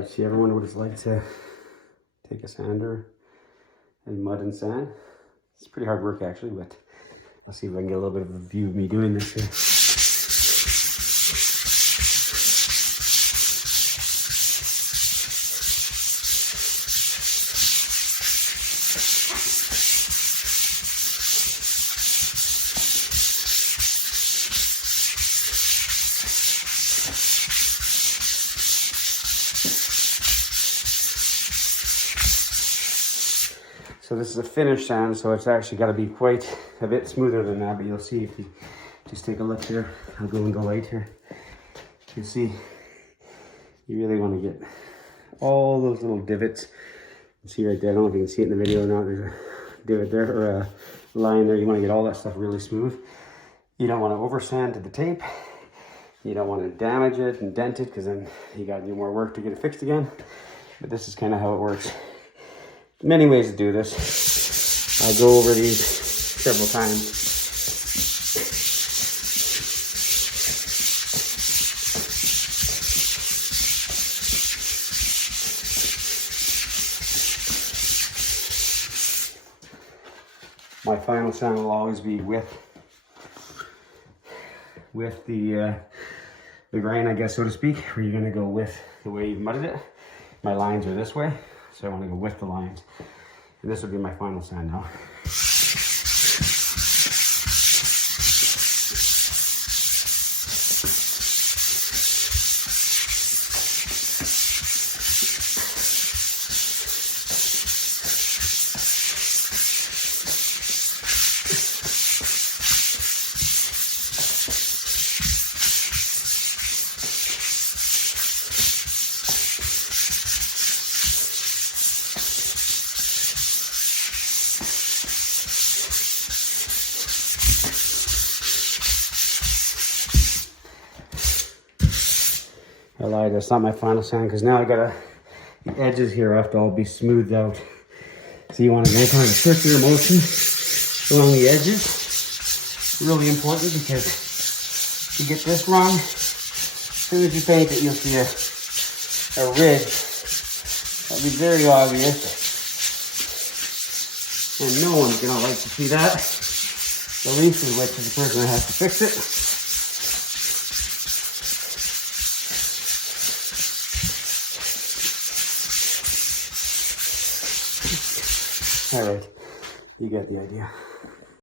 right, you ever wonder what it's like to take a sander and mud and sand? It's pretty hard work actually, but I'll see if I can get a little bit of a view of me doing this here. So this is a finished sand, so it's actually got to be quite a bit smoother than that, but you'll see if you just take a look here. I'll go in the light here. You see, you really want to get all those little divots. You see right there, I don't know if you can see it in the video or not, there's a divot there, or a line there. You want to get all that stuff really smooth. You don't want to over sand to the tape. You don't want to damage it and dent it, because then you got to do more work to get it fixed again. But this is kind of how it works. Many ways to do this. I go over these several times. My final sand will always be with the grain, I guess, so to speak, where you're gonna go with the way you've mudded it. My lines are this way, so I want to go with the lines. And this will be my final sand now. I lied, that's not my final sand, because now I gotta, the edges here have to all be smoothed out. So you want to make kind of a circular motion along the edges. Really important, because if you get this wrong, as soon as you paint it, you'll see a ridge. That'll be very obvious. And no one's gonna like to see that. The least of which is the person that has to fix it. All right, you get the idea.